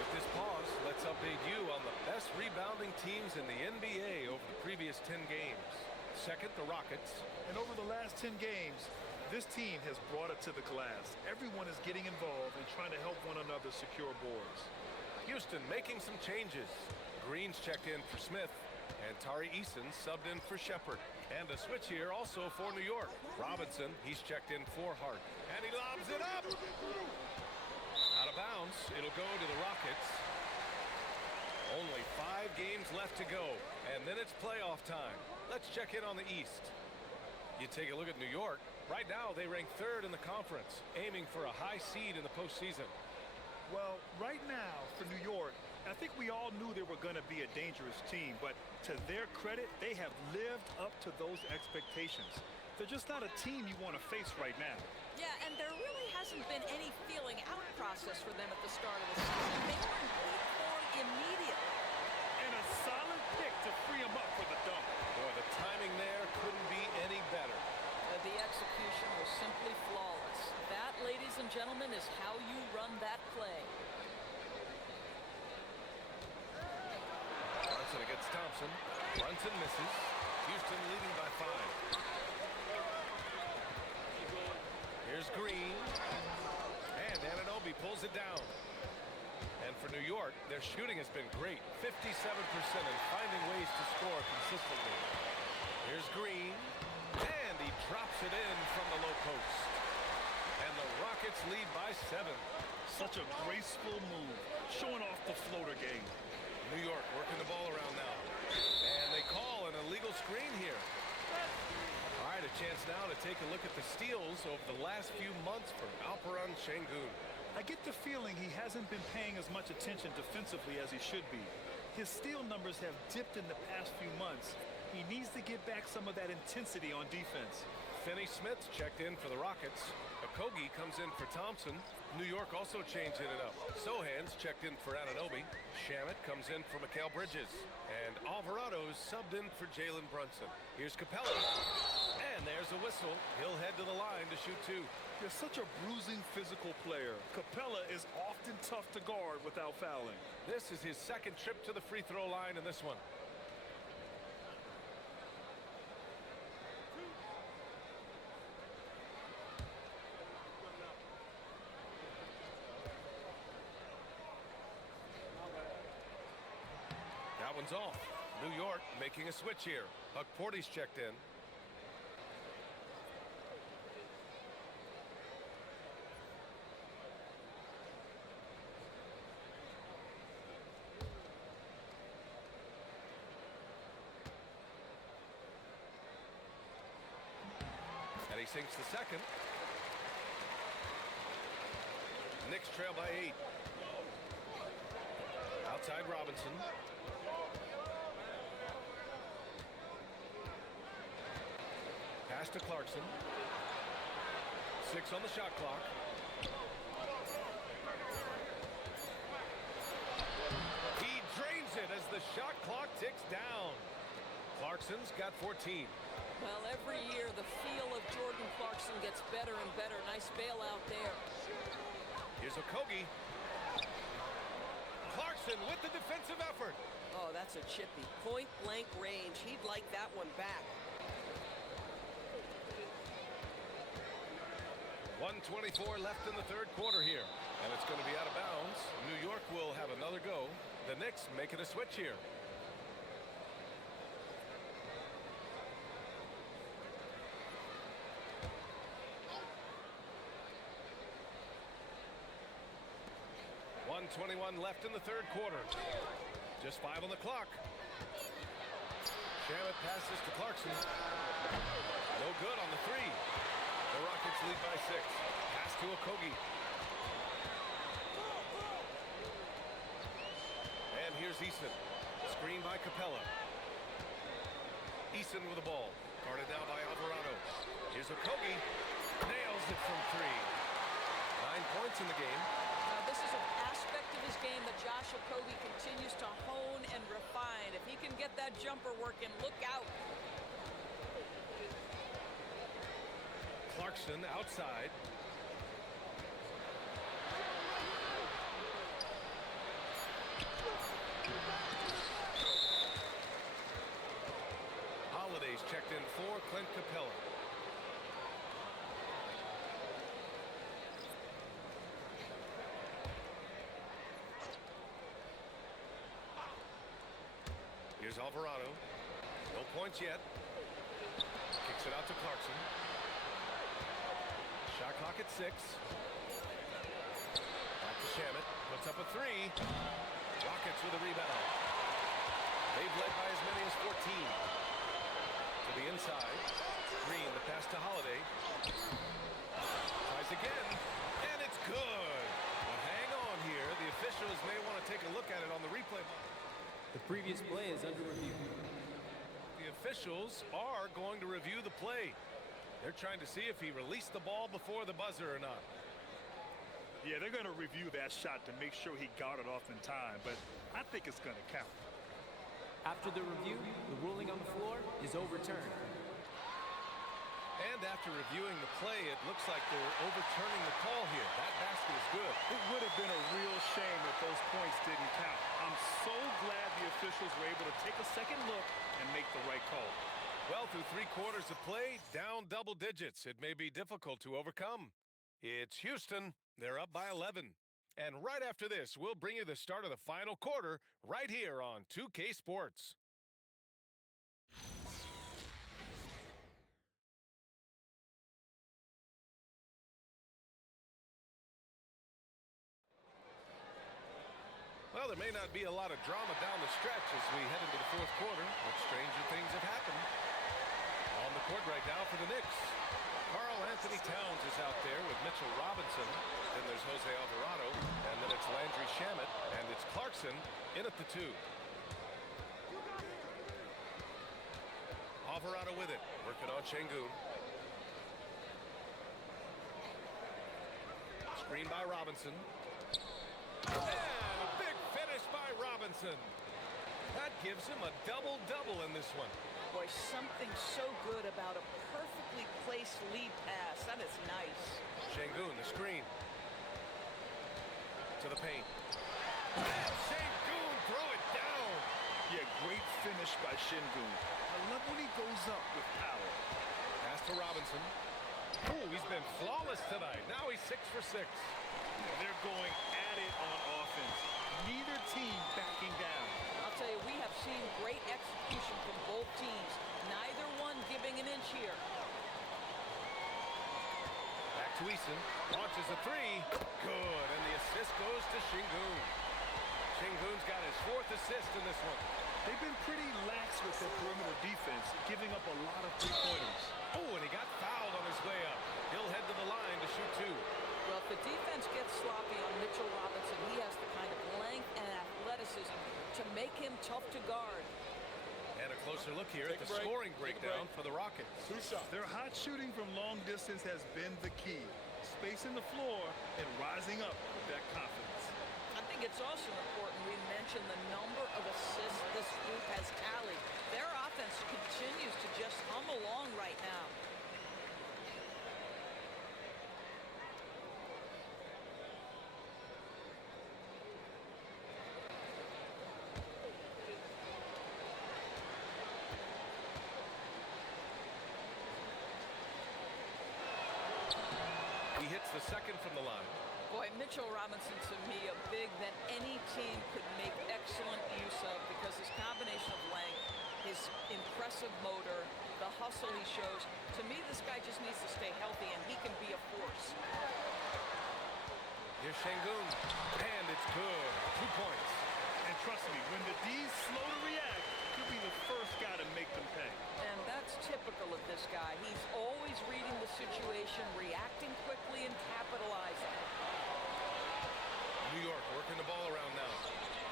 With this pause, let's update you on the best rebounding teams in the NBA over the previous 10 games. Second, the Rockets. And over the last 10 games, this team has brought it to the glass. Everyone is getting involved and trying to help one another secure boards. Houston making some changes. Green's checked in for Smith, and Tari Eason subbed in for Shepard. And a switch here also for New York. Robinson, he's checked in for Hart. And he lobs it up! Out of bounds, it'll go to the Rockets. Only 5 games left to go, and then it's playoff time. Let's check in on the East. You take a look at New York. Right now, they rank 3rd in the conference, aiming for a high seed in the postseason. Well, right now, for New York, I think we all knew they were going to be a dangerous team, but to their credit, they have lived up to those expectations. They're just not a team you want to face right now. Yeah, and there really hasn't been any feeling out process for them at the start of the season. They were in peak form immediately. And a solid pick to free them up for the dunk. Boy, the timing there couldn't be any better. The execution was simply flawless. That, ladies and gentlemen, is how you run that play. Brunson against Thompson. Brunson misses. Houston leading by 5. Here's Green. And Anunoby pulls it down. And for New York, their shooting has been great. 57% and finding ways to score consistently. Here's Green. And he drops it in from the low post. And the Rockets lead by 7. Such a graceful move, showing off the floater game. New York working the ball around now. And they call an illegal screen here. All right, a chance now to take a look at the steals over the last few months for Alperen Sengun. I get the feeling he hasn't been paying as much attention defensively as he should be. His steal numbers have dipped in the past few months. He needs to get back some of that intensity on defense. Finney-Smith checked in for the Rockets. Okogie comes in for Thompson. New York also changing it up. Sohan's checked in for Anunoby. Shamet comes in for Mikal Bridges. And Alvarado's subbed in for Jalen Brunson. Here's Capella. And there's a whistle. He'll head to the line to shoot 2. You're such a bruising physical player. Capella is often tough to guard without fouling. This is his second trip to the free throw line in this one. That one's off. New York making a switch here. Buck Porty's checked in. And he sinks the second. Knicks trail by 8. Outside Robinson. Pass to Clarkson. 6 on the shot clock. He drains it as the shot clock ticks down. Clarkson's got 14. Well, every year the feel of Jordan Clarkson gets better and better. Nice bailout there. Here's Okogie. Clarkson with the defensive effort. Oh, that's a chippy. Point blank range. He'd like that one back. 1:24 left in the third quarter here. And it's going to be out of bounds. New York will have another go. The Knicks making a switch here. .21 left in the third quarter. Just 5 on the clock. Shamet passes to Clarkson. No good on the 3. The Rockets lead by 6. Pass to Okogie. And here's Eason. Screen by Capella. Eason with the ball. Guarded now by Alvarado. Here's Okogie. Nails it from 3. 9 points in the game. Now, this is an aspect of his game that Josh Okogie continues to hone and refine. If he can get that jumper working, look out. Clarkson outside. Holiday's checked in for Clint Capella. Here's Alvarado. No points yet. Kicks it out to Clarkson. Shot clock at 6. Back to Shamet. Puts up a 3. Rockets with a rebound. They've led by as many as 14. To the inside. Green, the pass to Holiday. Tries again. And it's good. But hang on here. The officials may want to take a look at it on the replay. The previous play is under review. The officials are going to review the play. They're trying to see if he released the ball before the buzzer or not. Yeah, they're going to review that shot to make sure he got it off in time, but I think it's going to count. After the review, the ruling on the floor is overturned. And after reviewing the play, it looks like they're overturning the call here. That basket is good. It would have been a real shame if those points didn't count. I'm so glad the officials were able to take a second look and make the right call. Well, through 3 quarters of play, down double digits. It may be difficult to overcome. It's Houston. They're up by 11. And right after this, we'll bring you the start of the final quarter right here on 2K Sports. Well, there may not be a lot of drama down the stretch as we head into the fourth quarter, but stranger things have happened. On the court right now for the Knicks, Karl-Anthony Towns is out there with Mitchell Robinson. Then there's Jose Alvarado, and then it's Landry Shamet, and it's Clarkson in at the 2. Alvarado with it, working on Sengun. Screen by Robinson. And by Robinson. That gives him a double-double in this one. Boy, something so good about a perfectly placed lead pass. That is nice. Sengun, the screen. To the paint. And Sengun throw it down. Yeah, great finish by Sengun. I love when he goes up with power. Pass to Robinson. Oh, he's been flawless tonight. Now he's 6 for 6. They're going at it on offense. Neither team backing down. I'll tell you, we have seen great execution from both teams. Neither one giving an inch here. Back to Eason. Launches a 3. Good. And the assist goes to Sengun. Sengun's got his 4th assist in this one. They've been pretty lax with their perimeter defense, giving up a lot of three-pointers. Oh, and he got fouled on his way up. He'll head to the line to shoot 2. Well, if the defense gets sloppy on Mitchell Robinson, he has the kind of length and athleticism to make him tough to guard. And a closer look here at the scoring breakdown for the Rockets. 2 shots. Their hot shooting from long distance has been the key. Spacing the floor and rising up with that confidence. I think it's also important we mention the number of assists this group has tallied. Their offense continues to just hum along right now. He hits the second from the line. Boy, Mitchell Robinson, to me, a big that any team could make excellent use of because his combination of length, his impressive motor, the hustle he shows. To me, this guy just needs to stay healthy, and he can be a force. Here's Sengun. And it's good. 2 points. And trust me, when the D's slow to react, he'll be the first guy to make them pay. And that's typical of this guy. He's always reading the situation, reacting quickly, and capitalizing. New York working the ball around now.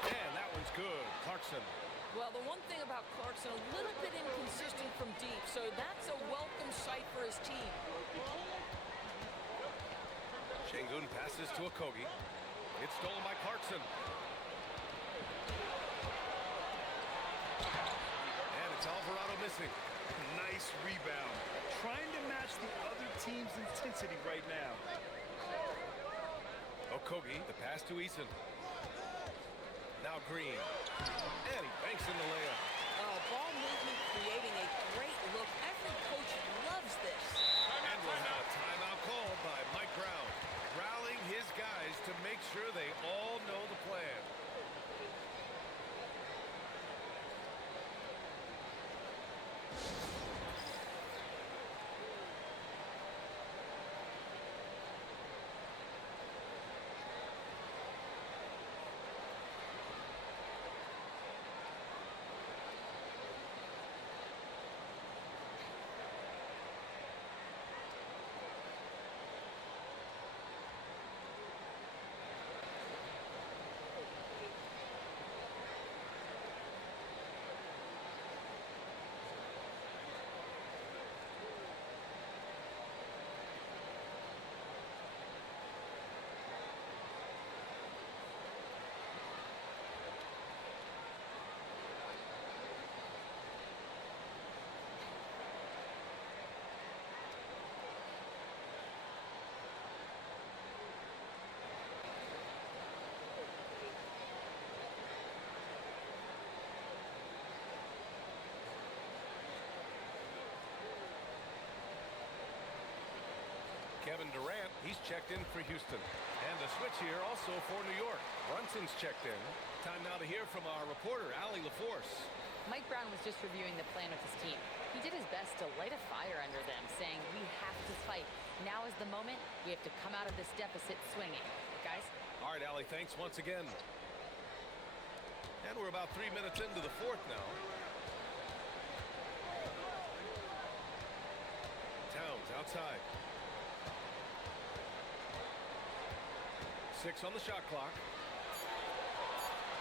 And that one's good. Clarkson. Well, the one thing about Clarkson, a little bit inconsistent from deep, so that's a welcome sight for his team. Sengun passes to Okogie. It's stolen by Clarkson. And it's Alvarado missing. Nice rebound. Trying to match the other team's intensity right now. Okogie, the pass to Eason. Now Green. And he banks in the layup. Ball movement creating a great look. Every coach loves this. And we'll have a timeout called by Mike Brown, rallying his guys to make sure they all know the plan. Kevin Durant, he's checked in for Houston. And the switch here also for New York. Brunson's checked in. Time now to hear from our reporter, Allie LaForce. Mike Brown was just reviewing the plan with his team. He did his best to light a fire under them, saying, we have to fight. Now is the moment. We have to come out of this deficit swinging. Guys? All right, Allie, thanks once again. And we're about 3 minutes into the fourth now. Towns outside. 6 on the shot clock.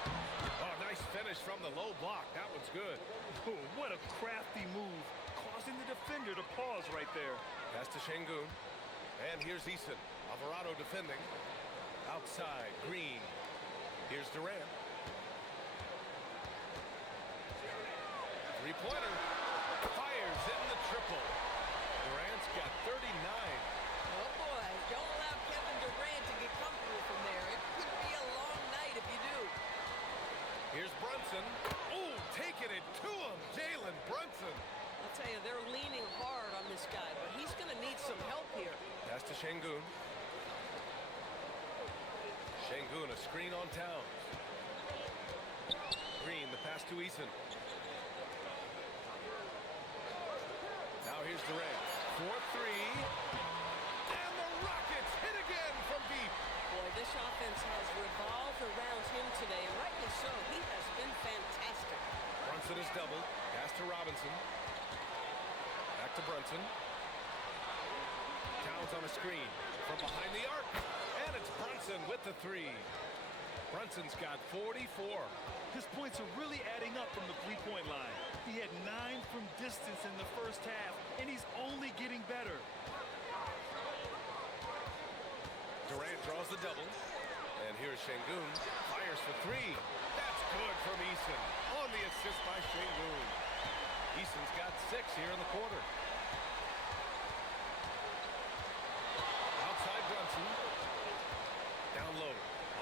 Oh, nice finish from the low block. That one's good. Ooh, what a crafty move, causing the defender to pause right there. Pass to Sengun. And here's Eason. Alvarado defending. Outside, Green. Here's Durant. 3 Three-pointer. Fires in the triple. Durant's got 39. Oh, boy. Don't allow Kevin Durant to get comfortable from there. It could be a long night if you do. Here's Brunson. Oh, taking it to him. Jalen Brunson. I'll tell you, they're leaning hard on this guy, but he's going to need some help here. Pass to Sengun. Sengun, a screen on Towns. Green, the pass to Eason. Now here's Durant. 4-3. And the Rockets hit again from deep. Boy, this offense has revolved around him today, and rightly so. He has been fantastic. Brunson is doubled. Pass to Robinson. Back to Brunson. Towns on a screen from behind the arc. And it's Brunson with the three. Brunson's got 44. His points are really adding up from the three-point line. He had 9 from distance in the first half, and he's only getting better. Durant draws the double. And here's Sengun. Fires for three. That's good from Eason. On the assist by Sengun. Eason's got 6 here in the quarter. Outside Brunson. Down low.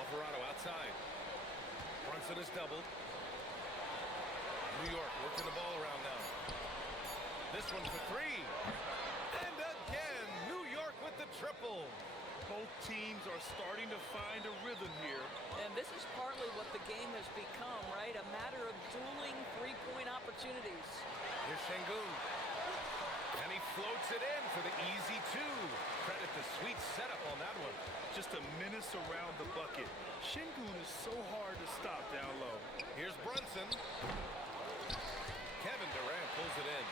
Alvarado outside. Brunson is doubled. New York working the ball around now. This one for three. And again, New York with the triple. Both teams are starting to find a rhythm here. And this is partly what the game has become, right? A matter of dueling three-point opportunities. Here's Sengun. And he floats it in for the easy two. Credit the sweet setup on that one. Just a menace around the bucket. Sengun is so hard to stop down low. Here's Brunson. Kevin Durant pulls it in.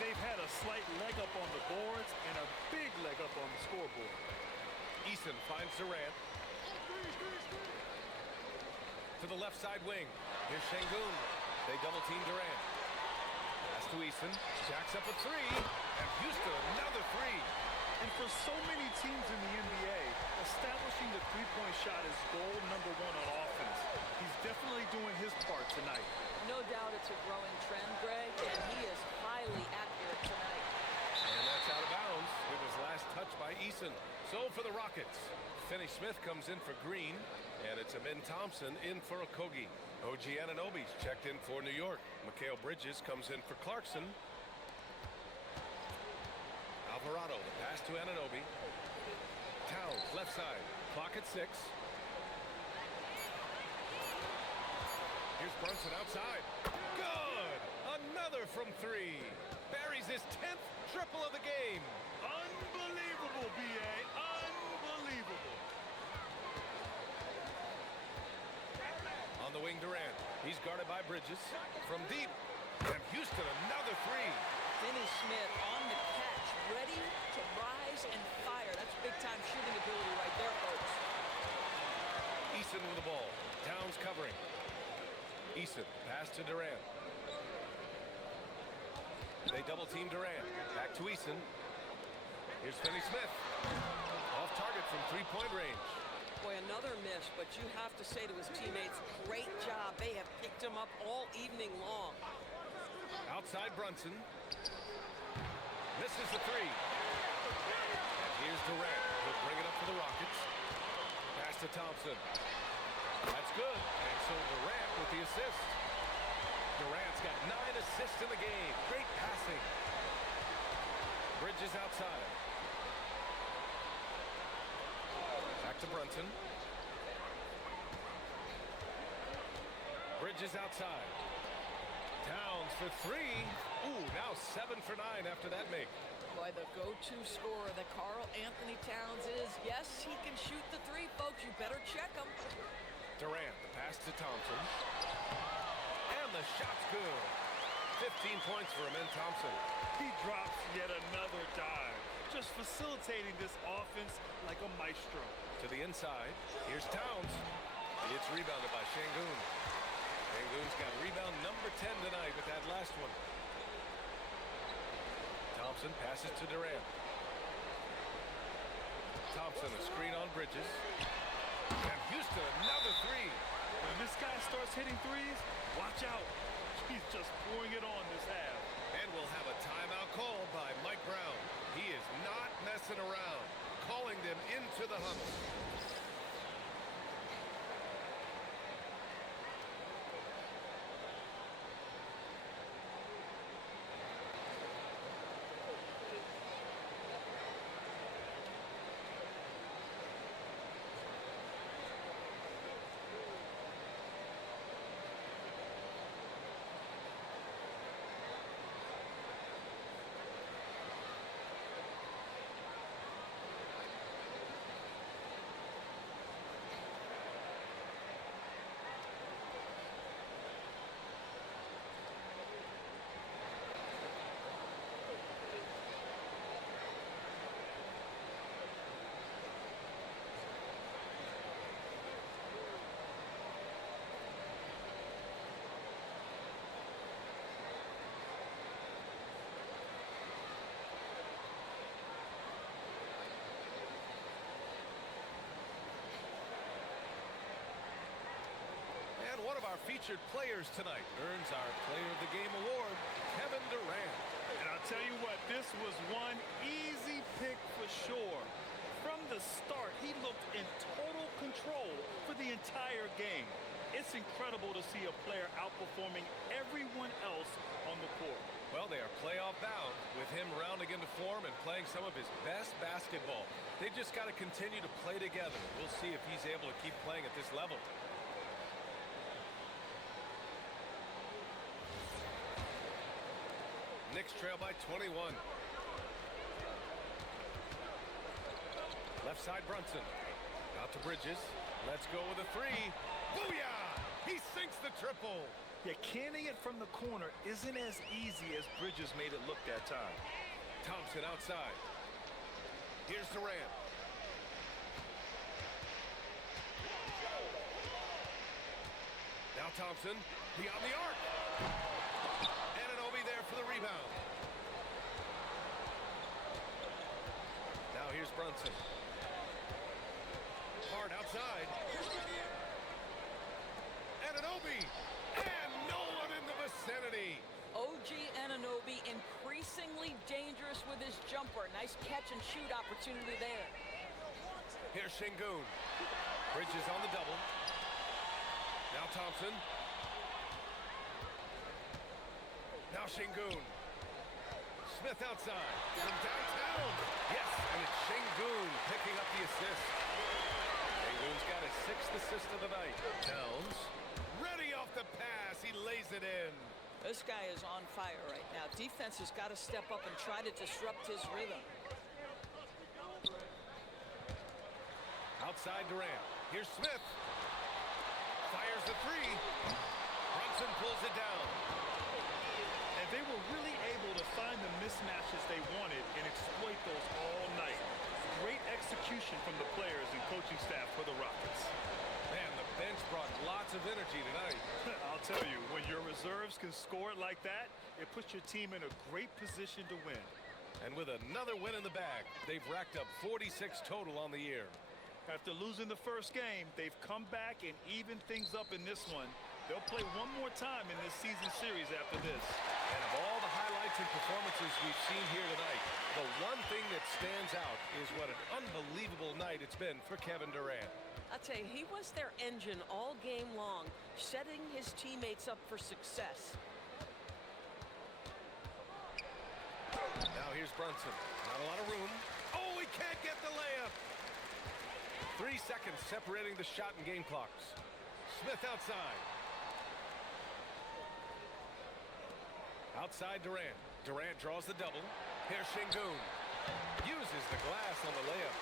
They've had a slight leg up on the boards and a big leg up on the scoreboard. Eason finds Durant. To the left side wing. Here's Sengun. They double team Durant. Pass to Eason. Jacks up a three. And Houston another three. And for so many teams in the NBA, establishing the three-point shot is goal number 1 on offense. He's definitely doing his part tonight. No doubt it's a growing trend, Greg, and he is highly accurate tonight. And that's out of bounds. It was last touched by Eason. So for the Rockets, Finney Smith comes in for Green, and it's Amin Thompson in for Okogie. OG Anunoby's checked in for New York. Mikal Bridges comes in for Clarkson. Alvarado, the pass to Anunoby. Towns, left side. Clock at 6. Here's Brunson outside. Good! Another from 3. Buries his 10th triple of the game. Unbelievable, B.A. Unbelievable. On the wing, Durant. He's guarded by Bridges. From deep. And Houston, another 3. Finney Smith on the catch, ready to rise and fire. That's big-time shooting ability right there, folks. Eason with the ball. Towns covering. Eason, pass to Durant. They double team Durant. Back to Eason. Here's Finney Smith. Off target from three-point range. Boy, another miss, but you have to say to his teammates, great job. They have picked him up all evening long. Outside Brunson. Misses the 3. And here's Durant. He'll bring it up for the Rockets. Pass to Thompson. That's good. And so Durant with the assist. Durant's got 9 assists in the game. Great passing. Bridges outside. Back to Brunson. Bridges outside. Towns for 3. Ooh, now 7 for 9 after that make. Boy, the go-to scorer that Karl-Anthony Towns is. Yes, he can shoot the 3, folks. You better check him. Durant, the pass to Thompson. And the shot's good. 15 points for Amin Thompson. He drops yet another dive, just facilitating this offense like a maestro. To the inside, here's Towns. It's rebounded by Sengun. Sengun's got rebound number 10 tonight with that last one. Thompson passes to Durant. Thompson, a screen on Bridges. And Houston, another 3. When this guy starts hitting threes, watch out. He He's just pouring it on this half. And we'll have a timeout called by Mike Brown. He is not messing around, calling them into the huddle. And one of our featured players tonight earns our Player of the Game award, Kevin Durant. And I'll tell you what, this was one easy pick for sure. From the start, he looked in total control for the entire game. It's incredible to see a player outperforming everyone else on the court. Well, they are playoff bound with him rounding into form and playing some of his best basketball. They just got to continue to play together. We'll see if he's able to keep playing at this level. Knicks trail by 21. Left side Brunson. Out to Bridges. Let's go with a three. Booyah! He sinks the triple. Yeah, canning it from the corner isn't as easy as Bridges made it look that time. Thompson outside. Here's Durant. Now Thompson, beyond the arc. There for the rebound. Now here's Brunson. Hard outside. Anunoby. And no one in the vicinity. OG Anunoby increasingly dangerous with his jumper. Nice catch and shoot opportunity there. Here's Sengun. Bridges on the double. Now Thompson. Now Sengun. Smith outside. From downtown. Yes, and it's Sengun picking up the assist. Sengun's got his 6th assist of the night. Towns. Ready off the pass. He lays it in. This guy is on fire right now. Defense has got to step up and try to disrupt his rhythm. Outside Durant. Here's Smith. Fires the three. Brunson pulls it down. And they were really able to find the mismatches they wanted and exploit those all night. Great execution from the players and coaching staff for the Rockets. Man, the bench brought lots of energy tonight. I'll tell you, when your reserves can score it like that, it puts your team in a great position to win. And with another win in the bag, they've racked up 46 total on the year. After losing the first game, they've come back and evened things up in this one. They'll play one more time in this season series after this. And of all the highlights and performances we've seen here tonight, the one thing that stands out is what an unbelievable night it's been for Kevin Durant. I'll tell you, he was their engine all game long, setting his teammates up for success. Now here's Brunson. Not a lot of room. Oh, he can't get the layup. 3 seconds separating the shot and game clocks. Smith outside. Outside Durant. Durant draws the double. Here's Sengun. Uses the glass on the layup.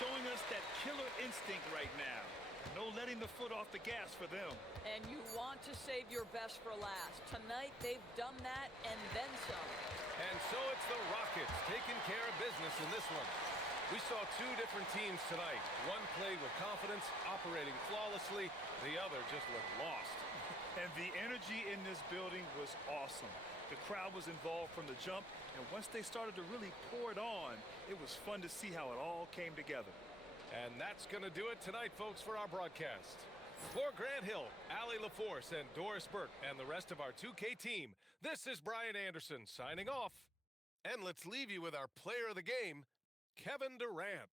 Showing us that killer instinct right now. No letting the foot off the gas for them. And you want to save your best for last. Tonight, they've done that and then some. And so it's the Rockets taking care of business in this one. We saw two different teams tonight. One played with confidence, operating flawlessly. The other just looked lost. And the energy in this building was awesome. The crowd was involved from the jump, and once they started to really pour it on, it was fun to see how it all came together. And that's going to do it tonight, folks, for our broadcast. For Grant Hill, Allie LaForce, and Doris Burke, and the rest of our 2K team, this is Brian Anderson signing off. And let's leave you with our player of the game, Kevin Durant.